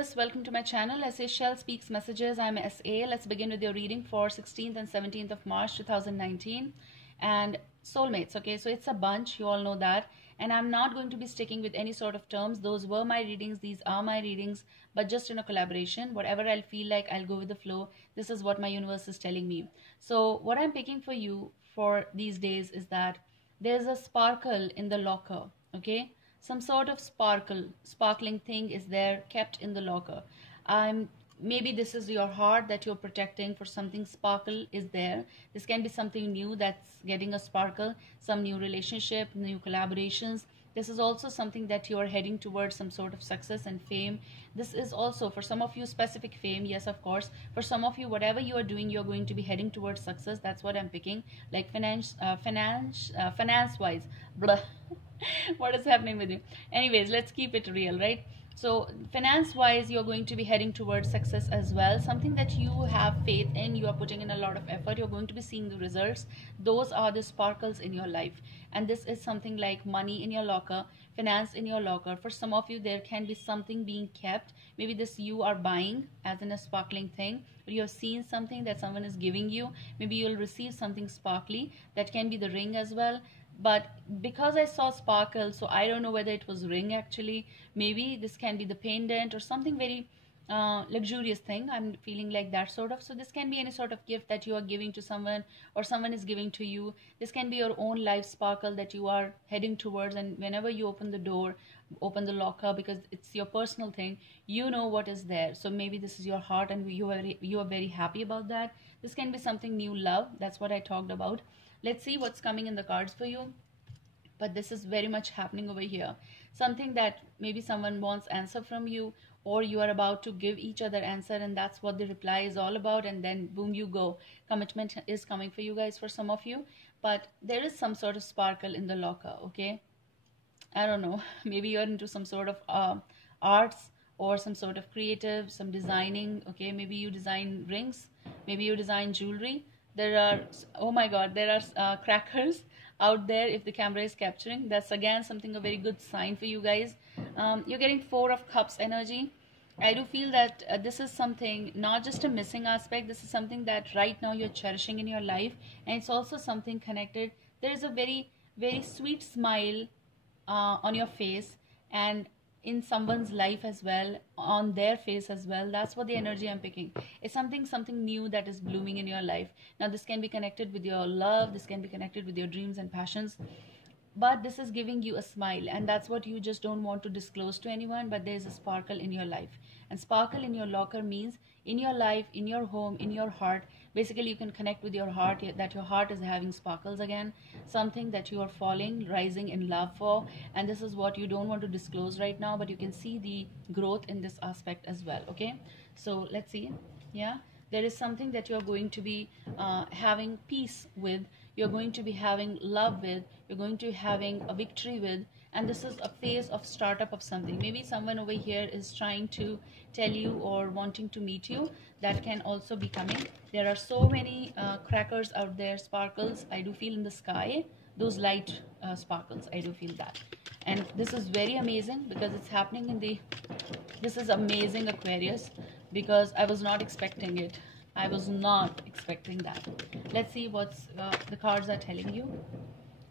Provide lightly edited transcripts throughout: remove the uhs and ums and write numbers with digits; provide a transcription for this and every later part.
Aquarius, welcome to my channel. SA Shell Speaks Messages. I'm SA. Let's begin with your reading for 16th and 17th of March 2019. And soulmates, okay, so it's a bunch, you all know that. And I'm not going to be sticking with any sort of terms. Those were my readings, these are my readings, but just in a collaboration. Whatever I'll feel like, I'll go with the flow. This is what my universe is telling me. So what I'm picking for you for these days is that there's a sparkle in the locker, okay? Some sort of sparkling thing is there, kept in the locker. Maybe this is your heart that you're protecting for something. Sparkle is there. This can be something new that's getting a sparkle, some new relationship, new collaborations. This is also something that you're heading towards, some sort of success and fame. This is also for some of you specific fame, yes, of course. For some of you, whatever you are doing, you're going to be heading towards success. That's what I'm picking. Like finance wise, blah. What is happening with you? Anyways, let's keep it real, right? So finance wise, you're going to be heading towards success as well. Something that you have faith in, you are putting in a lot of effort, you're going to be seeing the results. Those are the sparkles in your life. And this is something like money in your locker, finance in your locker. For some of you, there can be something being kept. Maybe this you are buying as in a sparkling thing, or you have seen something that someone is giving you. Maybe you'll receive something sparkly. That can be the ring as well. But because I saw sparkle, so I don't know whether it was ring actually. Maybe this can be the pendant or something very luxurious thing. I'm feeling like that sort of. So this can be any sort of gift that you are giving to someone or someone is giving to you. This can be your own life sparkle that you are heading towards, and whenever you open the door, open the locker, because it's your personal thing, you know what is there. So maybe this is your heart and you are very happy about that. This can be something new, love. That's what I talked about. Let's see what's coming in the cards for you. But this is very much happening over here. Something that maybe someone wants answer from you, or you are about to give each other answer, and that's what the reply is all about. And then boom, you go. Commitment is coming for you guys, for some of you. But there is some sort of sparkle in the locker, okay? I don't know. Maybe you're into some sort of arts or some sort of creative, some designing, okay? Maybe you design rings. Maybe you design jewelry. There are, oh my god, there are crackers out there if the camera is capturing. That's again something a very good sign for you guys. You're getting 4 of Cups energy. I do feel that this is something, not just a missing aspect. This is something that right now you're cherishing in your life, and it's also something connected. There is a very, very sweet smile on your face, and in someone's life as well, on their face as well. That's what the energy I'm picking. It's something new that is blooming in your life. Now this can be connected with your love, this can be connected with your dreams and passions, but this is giving you a smile, and that's what you just don't want to disclose to anyone. But there's a sparkle in your life, and sparkle in your locker means in your life, in your home, in your heart. Basically you can connect with your heart, that your heart is having sparkles again, something that you are falling, rising in love for. And this is what you don't want to disclose right now, but you can see the growth in this aspect as well, okay? So let's see. Yeah, there is something that you're going to be having peace with, you're going to be having love with, you're going to be having a victory with. And this is a phase of startup of something. Maybe someone over here is trying to tell you or wanting to meet you. That can also be coming. There are so many crackers out there, sparkles I do feel in the sky. Those light sparkles, I do feel that. And this is very amazing because it's happening in the, this is amazing, Aquarius, because I was not expecting it. I was not expecting that. Let's see what's the cards are telling you.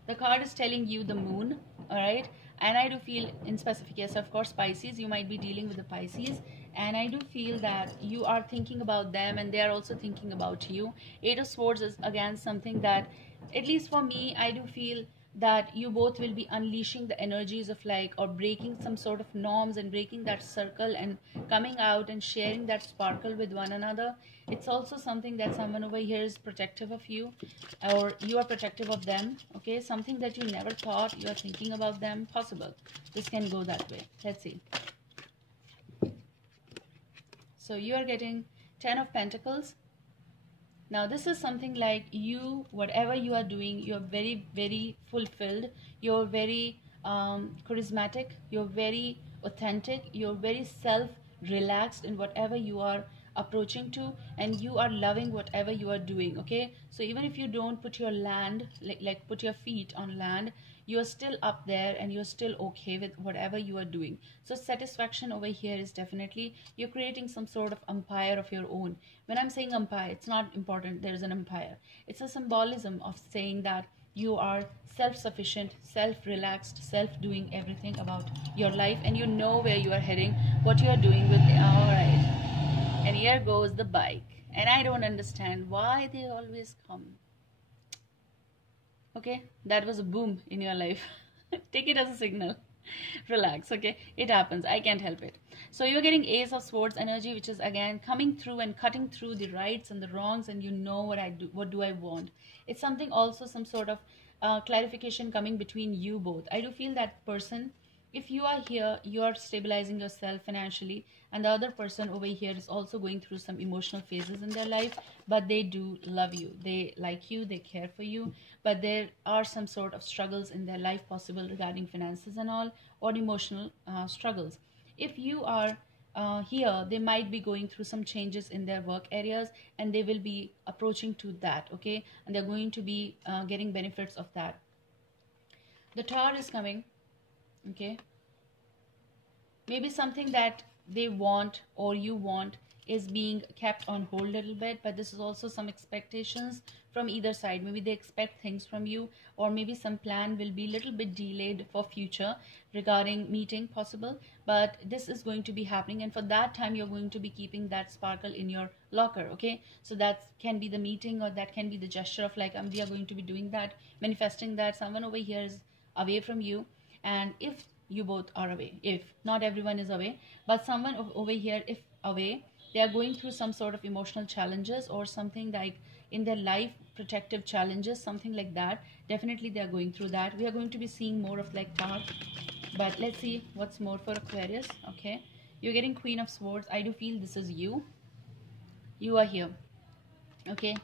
The card is telling you the moon, all right? And I do feel in specific, yes, of course, Pisces. You might be dealing with the Pisces. And I do feel that you are thinking about them and they are also thinking about you. 8 of Swords is again something that, at least for me, I do feel that you both will be unleashing the energies of like, or breaking some sort of norms and breaking that circle and coming out and sharing that sparkle with one another. It's also something that someone over here is protective of you, or you are protective of them, okay? Something that you never thought you are thinking about them, possible. This can go that way. Let's see. So you are getting 10 of Pentacles. Now this is something like you, whatever you are doing, you're very, very fulfilled. You're very charismatic. You're very authentic. You're very self-relaxed in whatever you are approaching to, and you are loving whatever you are doing, okay? So even if you don't put your land, like put your feet on land, you are still up there and you're still okay with whatever you are doing. So satisfaction over here is definitely you're creating some sort of empire of your own. When I'm saying empire, it's not important there's an empire. It's a symbolism of saying that you are self-sufficient, self-relaxed, self-doing everything about your life, and you know where you are heading, what you are doing with it. All right, and here goes the bike, and I don't understand why they always come. Okay, that was a boom in your life. Take it as a signal. Relax, okay, it happens, I can't help it. So you're getting Ace of Swords energy, which is again coming through and cutting through the rights and the wrongs, and you know what do I want. It's something also, some sort of clarification coming between you both. I do feel that person, if you are here, you are stabilizing yourself financially, and the other person over here is also going through some emotional phases in their life, but they do love you, they like you, they care for you, but there are some sort of struggles in their life possible regarding finances and all, or emotional struggles. If you are here, they might be going through some changes in their work areas, and they will be approaching to that, okay, and they're going to be getting benefits of that. The Tower is coming, okay. Maybe something that they want or you want is being kept on hold a little bit, but this is also some expectations from either side. Maybe they expect things from you, or maybe some plan will be a little bit delayed for future regarding meeting possible, but this is going to be happening, and for that time you're going to be keeping that sparkle in your locker, okay. So that can be the meeting, or that can be the gesture of like, we are going to be doing that, manifesting that someone over here is away from you. And if you both are away, if not everyone is away, but someone over here, if away, they are going through some sort of emotional challenges or something like in their life, protective challenges, something like that. Definitely they are going through that. We are going to be seeing more of like Tower, but let's see what's more for Aquarius. Okay, you're getting Queen of Swords. I do feel this is you are here, okay.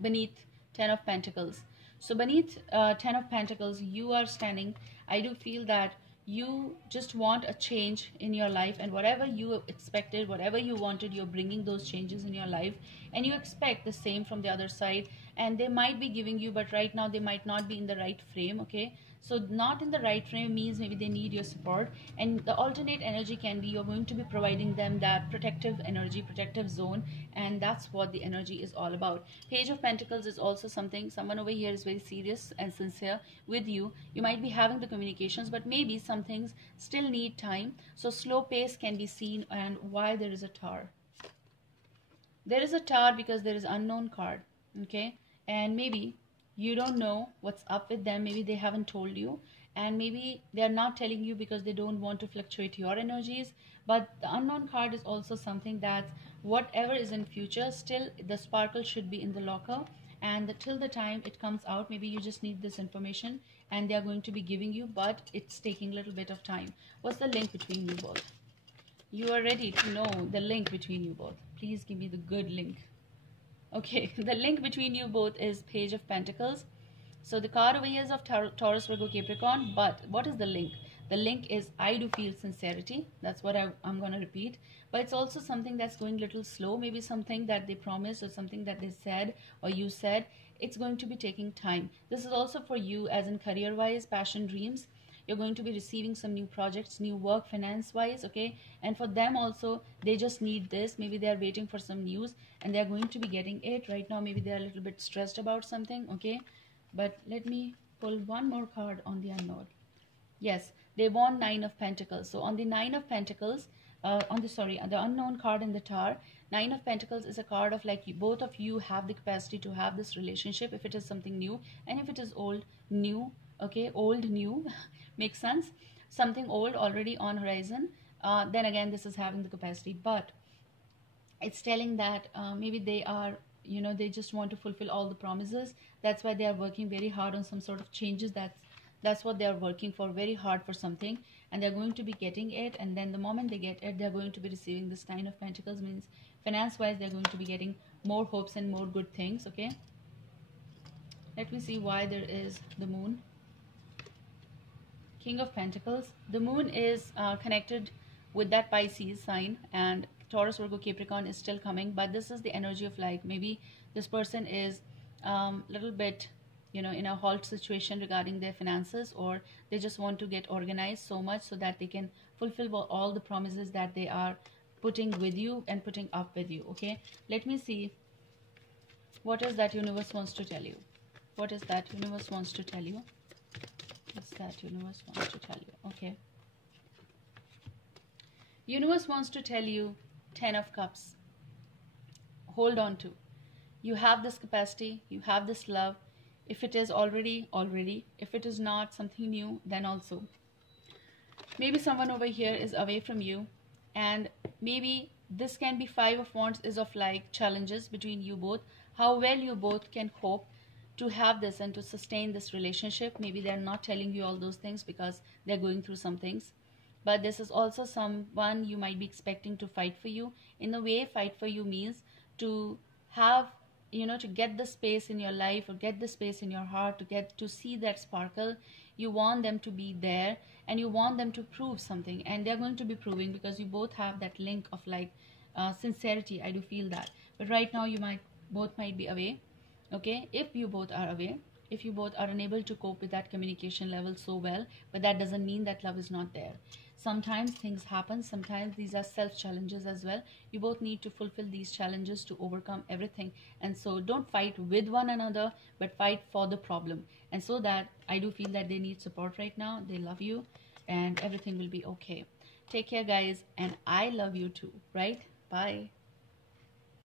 Beneath Ten of Pentacles. So beneath Ten of Pentacles, you are standing. I do feel that you just want a change in your life, and whatever you expected, whatever you wanted, you're bringing those changes in your life, and you expect the same from the other side, and they might be giving you, but right now they might not be in the right frame, okay. So not in the right frame means maybe they need your support, and the alternate energy can be you're going to be providing them that protective energy, protective zone, and that's what the energy is all about. Page of Pentacles is also something, someone over here is very serious and sincere with you. You might be having the communications, but maybe some things still need time, so slow pace can be seen. And why there is a Tower? There is a Tower because there is unknown card, okay, and maybe you don't know what's up with them. Maybe they haven't told you, and maybe they're not telling you because they don't want to fluctuate your energies. But the unknown card is also something that whatever is in future, still the sparkle should be in the locker, and till the time it comes out, maybe you just need this information and they are going to be giving you, but it's taking a little bit of time. What's the link between you both? You are ready to know the link between you both. Please give me the good link. Okay, the link between you both is Page of Pentacles. So the card over here is of Taurus, Virgo, Capricorn. But what is the link? The link is I do feel sincerity. That's what I'm going to repeat. But it's also something that's going a little slow. Maybe something that they promised or something that they said or you said. It's going to be taking time. This is also for you as in career-wise, passion, dreams. You're going to be receiving some new projects, new work, finance-wise, okay? And for them also, they just need this. Maybe they are waiting for some news and they're going to be getting it. Right now, maybe they're a little bit stressed about something, okay? But let me pull one more card on the unknown. Yes, they want Nine of Pentacles. So on the Nine of Pentacles, the unknown card in the Tower, Nine of Pentacles is a card of like both of you have the capacity to have this relationship if it is something new, and if it is old, new, okay, old, new, makes sense. Something old already on horizon, then again this is having the capacity, but it's telling that maybe they are, you know, they just want to fulfill all the promises. That's why they are working very hard on some sort of changes. That's what they are working for, very hard for something, and they're going to be getting it. And then the moment they get it, they're going to be receiving this Nine of Pentacles. Means finance wise they're going to be getting more hopes and more good things, okay. Let me see why there is the Moon. King of Pentacles. The Moon is connected with that Pisces sign, and Taurus, Virgo, Capricorn is still coming, but this is the energy of like maybe this person is little bit in a halt situation regarding their finances, or they just want to get organized so much so that they can fulfill all the promises that they are putting with you and putting up with you. Okay, let me see what is that universe wants to tell you. What is that universe wants to tell you? What's that universe wants to tell you? Okay, universe wants to tell you 10 of Cups. Hold on to. You have this capacity, you have this love. If it is already. If it is not something new, then also. Maybe someone over here is away from you, and maybe this can be Five of Wands is of like challenges between you both. How well you both can cope to have this and to sustain this relationship. Maybe they're not telling you all those things because they're going through some things. But this is also someone you might be expecting to fight for you. In a way, fight for you means to have, to get the space in your life, or get the space in your heart, to get to see that sparkle. You want them to be there, and you want them to prove something, and they're going to be proving, because you both have that link of like sincerity. I do feel that. But right now you both might be away. Okay, if you both are away, if you both are unable to cope with that communication level so well, but that doesn't mean that love is not there. Sometimes things happen, sometimes these are self challenges as well. You both need to fulfill these challenges to overcome everything. And so don't fight with one another, but fight for the problem. And so that I do feel that they need support right now. They love you, and everything will be okay. Take care, guys, and I love you too, right? Bye.